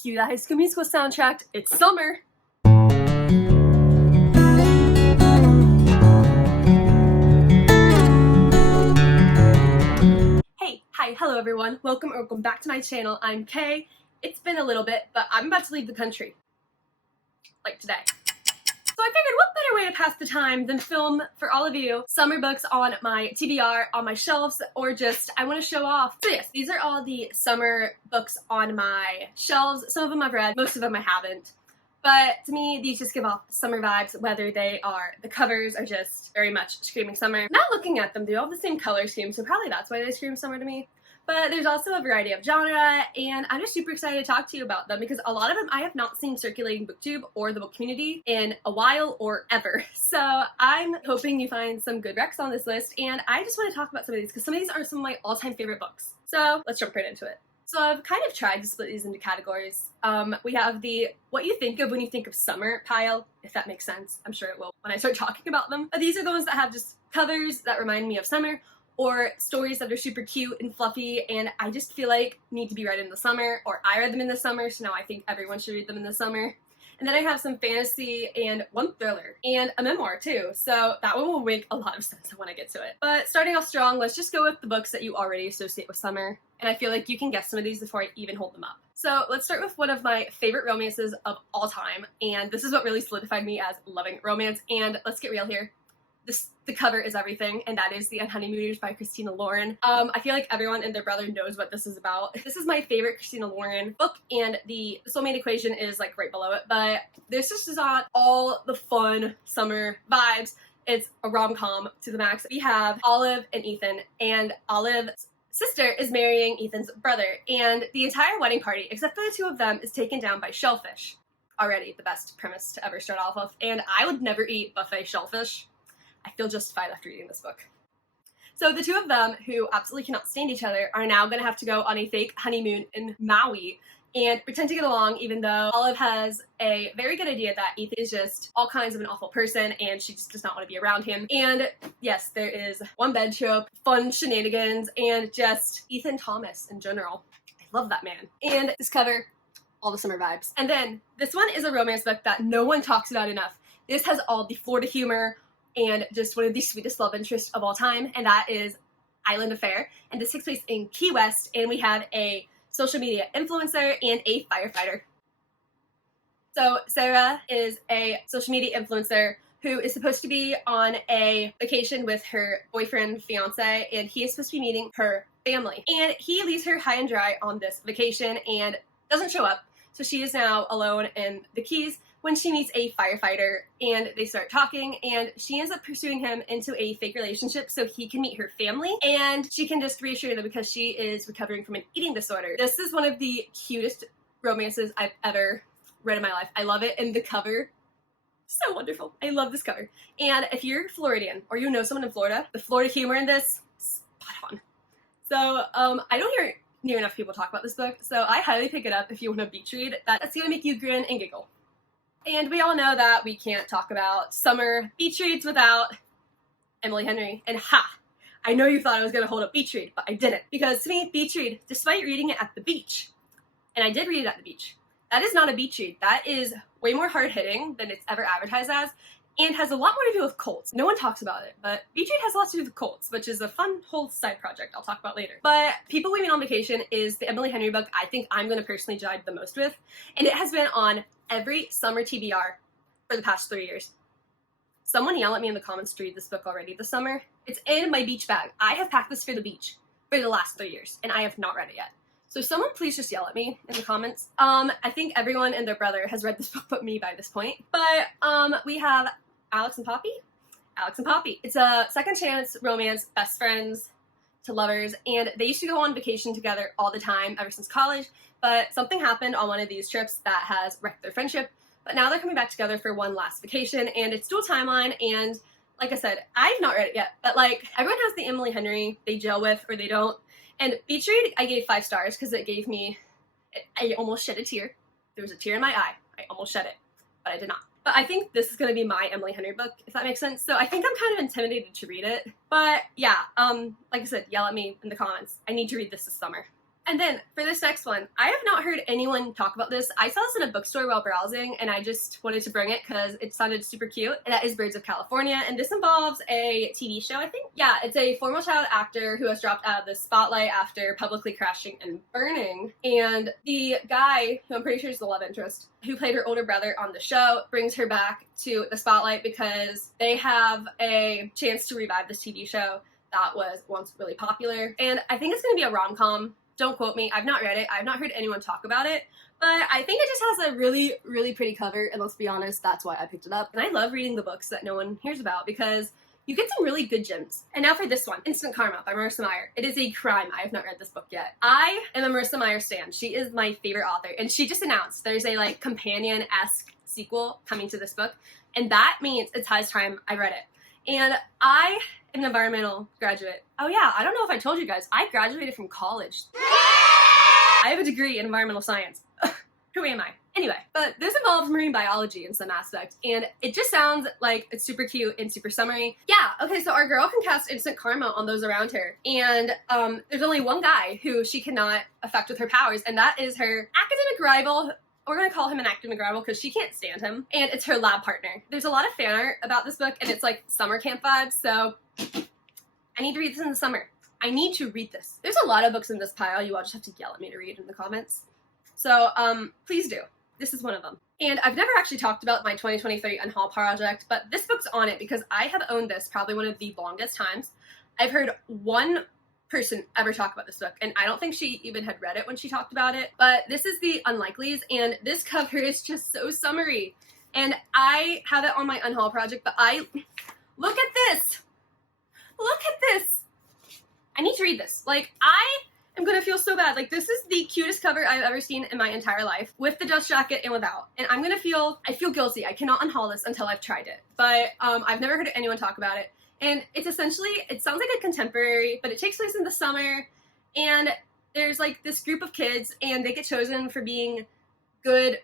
Cue the High School Musical soundtrack. It's summer. Hey, hi, hello everyone. Welcome back to my channel. I'm Kay. It's been a little bit, but I'm about to leave the country. Like today. So I figured what better way to pass the time than film for all of you summer books on my TBR, on my shelves, or just I want to show off. So yes, these are all the summer books on my shelves. Some of them I've read, most of them I haven't. But to me, these just give off summer vibes, whether they are, the covers are just very much screaming summer. Not looking at them, they all have the same color scheme, so probably that's why they scream summer to me. But there's also a variety of genre, and I'm just super excited to talk to you about them because a lot of them I have not seen circulating BookTube or the book community in a while or ever. So I'm hoping you find some good recs on this list, and I just want to talk about some of these because some of these are some of my all-time favorite books. So let's jump right into it. So I've kind of tried to split these into categories. We have the what you think of when you think of summer pile, if that makes sense. I'm sure it will when I start talking about them. But these are the ones that have just covers that remind me of summer, or stories that are super cute and fluffy and I just feel like need to be read in the summer, or I read them in the summer, so now I think everyone should read them in the summer. And then I have some fantasy and one thriller and a memoir too, so that one will make a lot of sense when I get to it. But starting off strong, let's just go with the books that you already associate with summer, and I feel like you can guess some of these before I even hold them up. So let's start with one of my favorite romances of all time, and this is what really solidified me as loving romance, and let's get real here. The cover is everything, and that is The Unhoneymooners by Christina Lauren. I feel like everyone and their brother knows what this is about. This is my favorite Christina Lauren book, and the Soulmate Equation is like right below it, but this just is not all the fun summer vibes. It's a rom-com to the max. We have Olive and Ethan, and Olive's sister is marrying Ethan's brother, and the entire wedding party, except for the two of them, is taken down by shellfish. Already the best premise to ever start off with, and I would never eat buffet shellfish. I feel justified after reading this book. So the two of them, who absolutely cannot stand each other, are now going to have to go on a fake honeymoon in Maui and pretend to get along, even though Olive has a very good idea that Ethan is just all kinds of an awful person and she just does not want to be around him. And yes, there is one bed trope, fun shenanigans, and just Ethan Thomas in general. I love that man. And this cover, all the summer vibes. And then this one is a romance book that no one talks about enough. This has all the Florida humor and just one of the sweetest love interests of all time, and that is Island Affair. And this takes place in Key West, and we have a social media influencer and a firefighter. So Sarah is a social media influencer who is supposed to be on a vacation with her boyfriend, fiance, and he is supposed to be meeting her family. And he leaves her high and dry on this vacation and doesn't show up, so she is now alone in the Keys when she meets a firefighter, and they start talking, and she ends up pursuing him into a fake relationship so he can meet her family, and she can just reassure them because she is recovering from an eating disorder. This is one of the cutest romances I've ever read in my life. I love it, and the cover, so wonderful. I love this cover. And if you're Floridian, or you know someone in Florida, the Florida humor in this, spot on. So, I don't hear near enough people talk about this book, so I highly pick it up if you want a beach read. That's gonna make you grin and giggle. And we all know that we can't talk about summer beach reads without Emily Henry. And ha! I know you thought I was going to hold up beach read, but I didn't. Because to me, beach read, despite reading it at the beach, and I did read it at the beach, that is not a beach read. That is way more hard-hitting than it's ever advertised as, and has a lot more to do with cults. No one talks about it, but beach read has a lot to do with cults, which is a fun whole side project I'll talk about later. But People We Meet on Vacation is the Emily Henry book I think I'm going to personally jive the most with, and it has been on every summer TBR for the past 3 years. Someone yell at me in the comments to read this book already this summer. It's in my beach bag. I have packed this for the beach for the last 3 years, and I have not read it yet. So someone please just yell at me in the comments. I think everyone and their brother has read this book but me by this point. But we have Alex and Poppy. Alex and Poppy. It's a second chance romance, best friends to lovers, and they used to go on vacation together all the time ever since college, but something happened on one of these trips that has wrecked their friendship. But now they're coming back together for one last vacation, and it's dual timeline, and like I said, I've not read it yet, but like, everyone has the Emily Henry they gel with or they don't. And Beach Read, I gave 5 stars because it gave me, I almost shed a tear. There was a tear in my eye. I almost shed it, but I did not. But I think this is going to be my Emily Henry book, if that makes sense. So I think I'm kind of intimidated to read it. But yeah, like I said, yell at me in the comments. I need to read this summer. And then for this next one, I have not heard anyone talk about this. I saw this in a bookstore while browsing, and I just wanted to bring it because it sounded super cute. And that is Birds of California, and this involves a TV show, I think. Yeah, it's a former child actor who has dropped out of the spotlight after publicly crashing and burning. And the guy, who I'm pretty sure is the love interest, who played her older brother on the show, brings her back to the spotlight because they have a chance to revive this TV show that was once really popular. And I think it's going to be a rom-com. Don't quote me. I've not read it. I've not heard anyone talk about it. But I think it just has a really, really pretty cover. And let's be honest, that's why I picked it up. And I love reading the books that no one hears about because you get some really good gems. And now for this one, Instant Karma by Marissa Meyer. It is a crime. I have not read this book yet. I am a Marissa Meyer stan. She is my favorite author. And she just announced there's a like companion-esque sequel coming to this book. And that means it's highest time I read it. And I am an environmental graduate. Oh yeah, I don't know if I told you guys, I graduated from college. I have a degree in environmental science. Who am I? Anyway, but this involves marine biology in some aspects, and it just sounds like it's super cute and super summery. Yeah, okay, so our girl can cast instant karma on those around her, and there's only one guy who she cannot affect with her powers, and that is her academic rival. We're gonna call him an academic rival because she can't stand him, and it's her lab partner. There's a lot of fan art about this book, and it's like summer camp vibes, so I need to read this in the summer. I need to read this. There's a lot of books in this pile you all just have to yell at me to read in the comments. So please do. This is one of them. And I've never actually talked about my 2023 Unhaul project, but this book's on it because I have owned this probably one of the longest times. I've heard one person ever talk about this book, and I don't think she even had read it when she talked about it, but this is The Unlikelies, and this cover is just so summery. And I have it on my Unhaul project, but look at this! Look at this! I need to read this. Like, I am gonna feel so bad. Like, this is the cutest cover I've ever seen in my entire life, with the dust jacket and without. And I feel guilty. I cannot unhaul this until I've tried it. But I've never heard anyone talk about it. And it's essentially, it sounds like a contemporary, but it takes place in the summer. And there's like this group of kids, and they get chosen for being good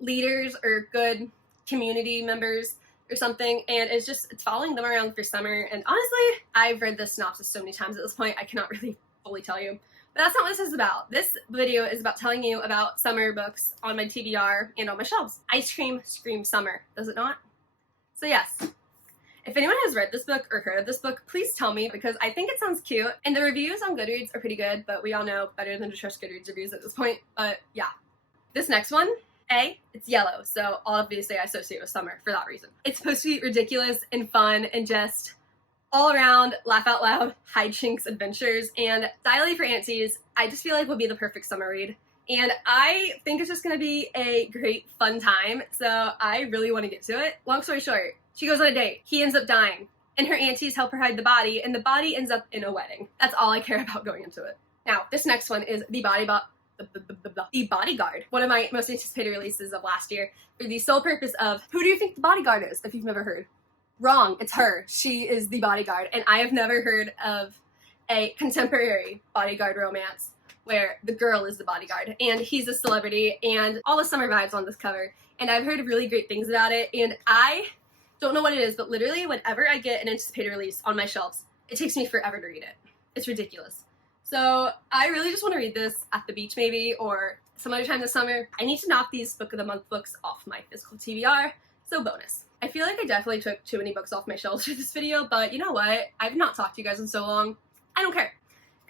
leaders or good community members or something, and it's following them around for summer. And honestly, I've read this synopsis so many times at this point, I cannot really fully tell you. But that's not what this is about. This video is about telling you about summer books on my TBR and on my shelves. Ice cream screams summer, does it not? So yes, if anyone has read this book or heard of this book, please tell me because I think it sounds cute. And the reviews on Goodreads are pretty good, but we all know better than to trust Goodreads reviews at this point. But yeah, this next one, it's yellow, so obviously I associate with summer for that reason. It's supposed to be ridiculous and fun and just all around laugh out loud hijinks adventures, and Styly for Aunties I just feel like would be the perfect summer read. And I think it's just gonna be a great fun time, so I really want to get to it. Long story short, she goes on a date, he ends up dying, and her aunties help her hide the body, and the body ends up in a wedding. That's all I care about going into it. Now, this next one is The Bodyguard, one of my most anticipated releases of last year, for the sole purpose of, who do you think the bodyguard is, if you've never heard? Wrong, it's her. She is the bodyguard, and I have never heard of a contemporary bodyguard romance where the girl is the bodyguard, and he's a celebrity, and all the summer vibes on this cover, and I've heard really great things about it, and I don't know what it is, but literally whenever I get an anticipated release on my shelves, it takes me forever to read it. It's ridiculous. So I really just want to read this at the beach maybe, or some other time this summer. I need to knock these book of the month books off my physical TBR, so bonus. I feel like I definitely took too many books off my shelves for this video, but you know what? I've not talked to you guys in so long. I don't care.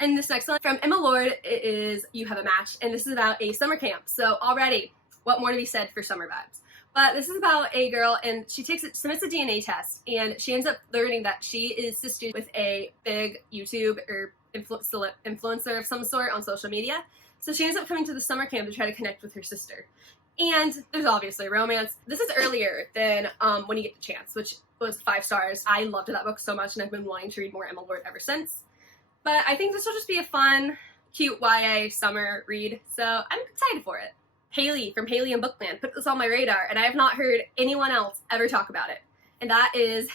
And this next one from Emma Lord is You Have a Match, and this is about a summer camp. So already, what more to be said for summer vibes? But this is about a girl, and she submits a DNA test, and she ends up learning that she is sisters with a big YouTube or influencer of some sort on social media. So she ends up coming to the summer camp to try to connect with her sister. And there's obviously romance. This is earlier than When You Get the Chance, which was 5 stars. I loved that book so much, and I've been wanting to read more Emma Lord ever since. But I think this will just be a fun, cute YA summer read, so I'm excited for it. Haley from Haley and Bookland put this on my radar, and I have not heard anyone else ever talk about it. And that is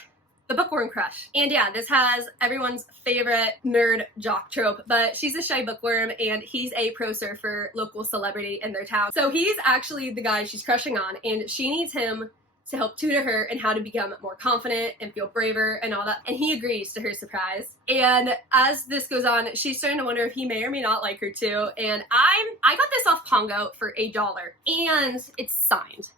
The Bookworm Crush. And yeah, this has everyone's favorite nerd jock trope, but she's a shy bookworm, and he's a pro surfer local celebrity in their town. So he's actually the guy she's crushing on, and she needs him to help tutor her in how to become more confident and feel braver and all that. And he agrees, to her surprise. And as this goes on, she's starting to wonder if he may or may not like her too. And I got this off Pongo for $1 and it's signed.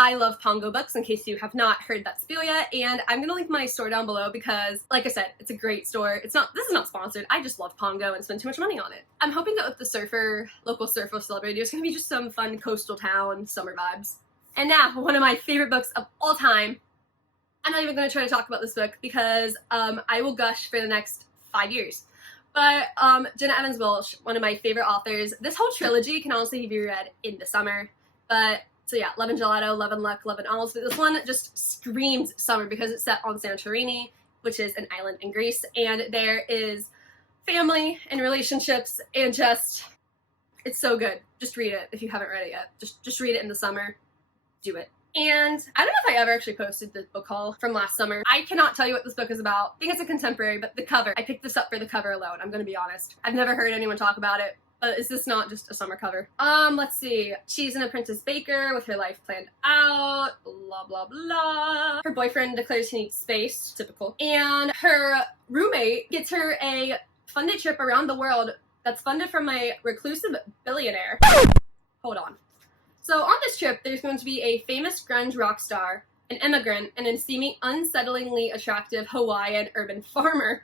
I love Pongo books, in case you have not heard that spiel yet, and I'm gonna link my store down below because, like I said, it's a great store. This is not sponsored. I just love Pongo and spend too much money on it. I'm hoping that with the local surfer celebrity, it's gonna be just some fun coastal town summer vibes. And now, one of my favorite books of all time. I'm not even gonna try to talk about this book because I will gush for the next 5 years. But Jenna Evans Welch, one of my favorite authors. This whole trilogy can honestly be read in the summer, but so yeah, Love and Gelato, Love and Luck, Love and Olives. But this one just screams summer because it's set on Santorini, which is an island in Greece, and there is family and relationships and just, it's so good. Just read it if you haven't read it yet. Just read it in the summer. Do it. And I don't know if I ever actually posted the book haul from last summer. I cannot tell you what this book is about. I think it's a contemporary, but the cover, I picked this up for the cover alone. I'm gonna be honest. I've never heard anyone talk about it. But is this not just a summer cover? Let's see. She's an apprentice baker with her life planned out, blah, blah, blah. Her boyfriend declares he needs space, typical. And her roommate gets her a funded trip around the world that's funded from a reclusive billionaire. Hold on. So on this trip, there's going to be a famous grunge rock star, an immigrant, and an unsettlingly attractive Hawaiian urban farmer.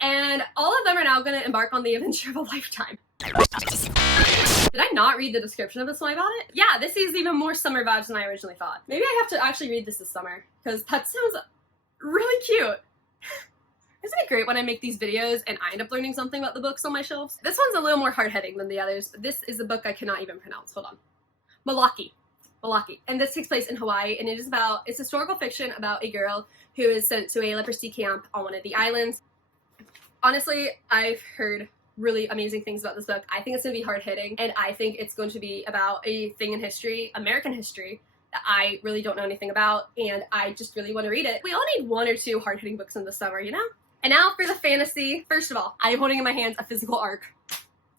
And all of them are now going to embark on the adventure of a lifetime. Did I not read the description of this when I got it? Yeah, this is even more summer vibes than I originally thought. Maybe I have to actually read this summer, because that sounds really cute. Isn't it great when I make these videos and I end up learning something about the books on my shelves? This one's a little more hard-hitting than the others, but this is a book I cannot even pronounce. Hold on. Malaki. And this takes place in Hawaii, and it's historical fiction about a girl who is sent to a leprosy camp on one of the islands. Honestly, I've heard really amazing things about this book. I think it's going to be hard-hitting, and I think it's going to be about a thing in history, American history, that I really don't know anything about, and I just really want to read it. We all need 1 or 2 hard-hitting books in the summer, you know? And now for the fantasy. First of all, I'm holding in my hands a physical ARC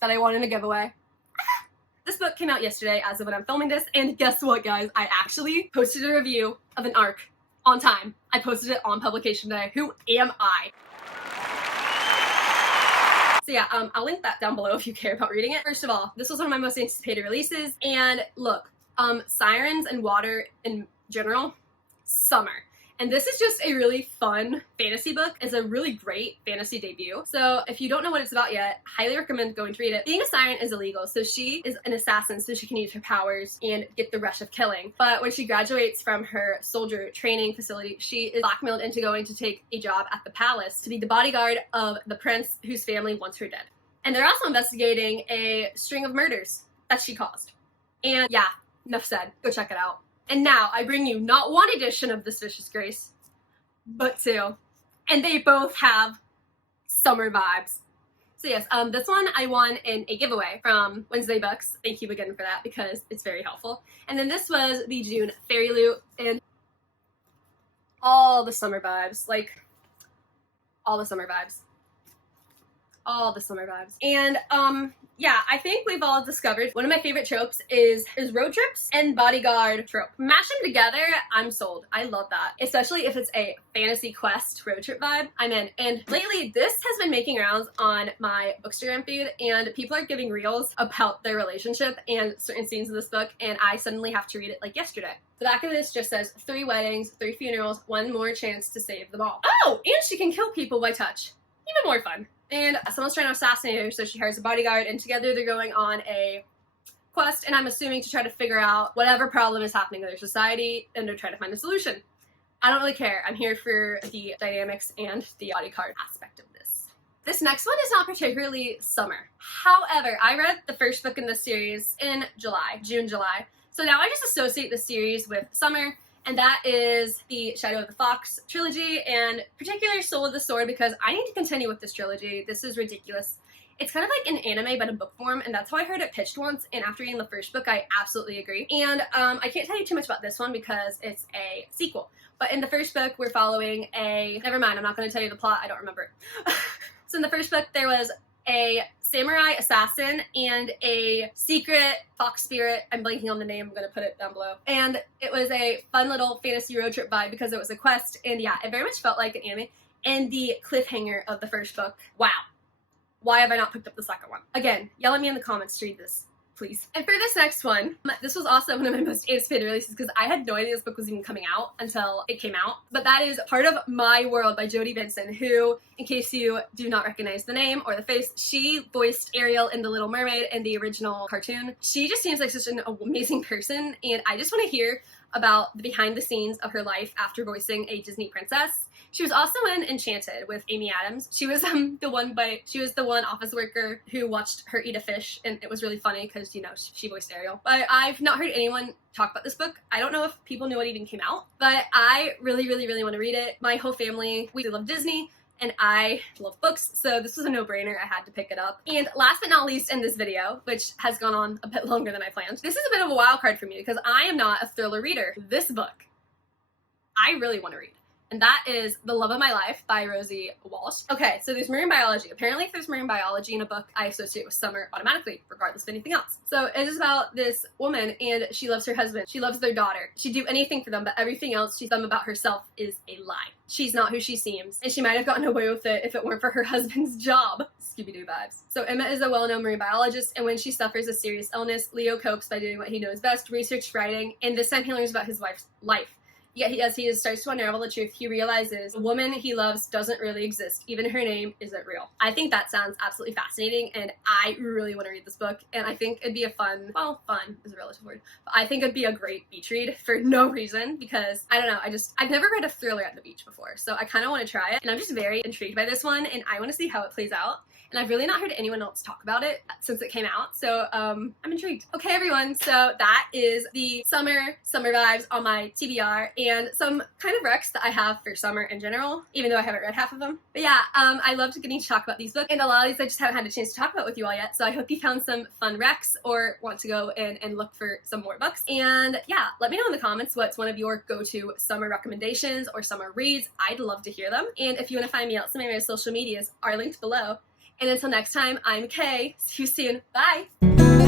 that I won in a giveaway. This book came out yesterday as of when I'm filming this, and guess what, guys? I actually posted a review of an ARC on time. I posted it on publication day. Who am I? So yeah, I'll link that down below if you care about reading it. First of all, this was one of my most anticipated releases, and look, sirens and water in general, summer. And this is just a really fun fantasy book. It's a really great fantasy debut. So if you don't know what it's about yet, highly recommend going to read it. Being a siren is illegal, so she is an assassin, so she can use her powers and get the rush of killing. But when she graduates from her soldier training facility, she is blackmailed into going to take a job at the palace to be the bodyguard of the prince whose family wants her dead. And they're also investigating a string of murders that she caused. And yeah, enough said. Go check it out. And now I bring you not 1 edition of This Vicious Grace, but 2. And they both have summer vibes. So yes, this one I won in a giveaway from Wednesday Books. Thank you again for that because it's very helpful. And then this was the June Fairy Loot, and all the summer vibes. Like, all the summer vibes. All the summer vibes. And yeah, I think we've all discovered one of my favorite tropes is road trips and bodyguard trope. Mash them together, I'm sold. I love that. Especially if it's a fantasy quest road trip vibe, I'm in. And lately, this has been making rounds on my Bookstagram feed, and people are giving reels about their relationship and certain scenes in this book, and I suddenly have to read it like yesterday. The back of this just says 3 weddings, 3 funerals, 1 more chance to save them all. Oh, and she can kill people by touch. Even more fun. And someone's trying to assassinate her, so she hires a bodyguard, and together they're going on a quest, and I'm assuming to try to figure out whatever problem is happening in their society, and they're trying to find a solution. I don't really care. I'm here for the dynamics and the bodyguard aspect of this. This next one is not particularly summer. However, I read the first book in this series in June, July. So now I just associate the series with summer, and that is the Shadow of the Fox trilogy, and particularly Soul of the Sword, because I need to continue with this trilogy. This is ridiculous. It's kind of like an anime, but in book form, and that's how I heard it pitched once, and after reading the first book, I absolutely agree. And I can't tell you too much about this one because it's a sequel. But in the first book, we're following never mind, I'm not going to tell you the plot, I don't remember. So in the first book, there was a samurai assassin and a secret fox spirit. I'm blanking on the name, I'm gonna put it down below. And it was a fun little fantasy road trip vibe because it was a quest, and yeah, it very much felt like an anime. And the cliffhanger of the first book, wow. Why have I not picked up the second one? Again, yell at me in the comments to read this, please. And for this next one, this was also one of my most anticipated releases because I had no idea this book was even coming out until it came out. But that is Part of My World by Jodie Benson, who, in case you do not recognize the name or the face, she voiced Ariel in The Little Mermaid in the original cartoon. She just seems like such an amazing person, and I just want to hear about the behind the scenes of her life after voicing a Disney princess. She was also in Enchanted with Amy Adams. She was the one office worker who watched her eat a fish, and it was really funny because, you know, she voiced Ariel. But I've not heard anyone talk about this book. I don't know if people knew it even came out, but I really, really, really want to read it. My whole family, we love Disney, and I love books, so this was a no-brainer. I had to pick it up. And last but not least in this video, which has gone on a bit longer than I planned, this is a bit of a wild card for me because I am not a thriller reader. This book, I really want to read. And that is The Love of My Life by Rosie Walsh. Okay, so there's marine biology. Apparently if there's marine biology in a book, I associate with summer automatically, regardless of anything else. So it is about this woman, and she loves her husband. She loves their daughter. She'd do anything for them, but everything else she tells them about herself is a lie. She's not who she seems, and she might have gotten away with it if it weren't for her husband's job. Scooby-Doo vibes. So Emma is a well-known marine biologist, and when she suffers a serious illness, Leo copes by doing what he knows best, research writing, and this time he learns about his wife's life. Yet as he starts to unravel the truth, he realizes the woman he loves doesn't really exist. Even her name isn't real. I think that sounds absolutely fascinating, and I really want to read this book, and I think it'd be a fun is a relative word, but I think it'd be a great beach read for no reason because, I don't know, I've never read a thriller at the beach before, so I kind of want to try it, and I'm just very intrigued by this one, and I want to see how it plays out. And I've really not heard anyone else talk about it since it came out, so I'm intrigued. Okay, everyone, so that is the summer vibes on my TBR, and some kind of recs that I have for summer in general, even though I haven't read half of them. But yeah, I loved getting to talk about these books, and a lot of these I just haven't had a chance to talk about with you all yet, so I hope you found some fun recs or want to go in and look for some more books. And yeah, let me know in the comments what's one of your go-to summer recommendations or summer reads. I'd love to hear them. And if you want to find me out, some of my social medias are linked below. And until next time, I'm Kay. See you soon. Bye!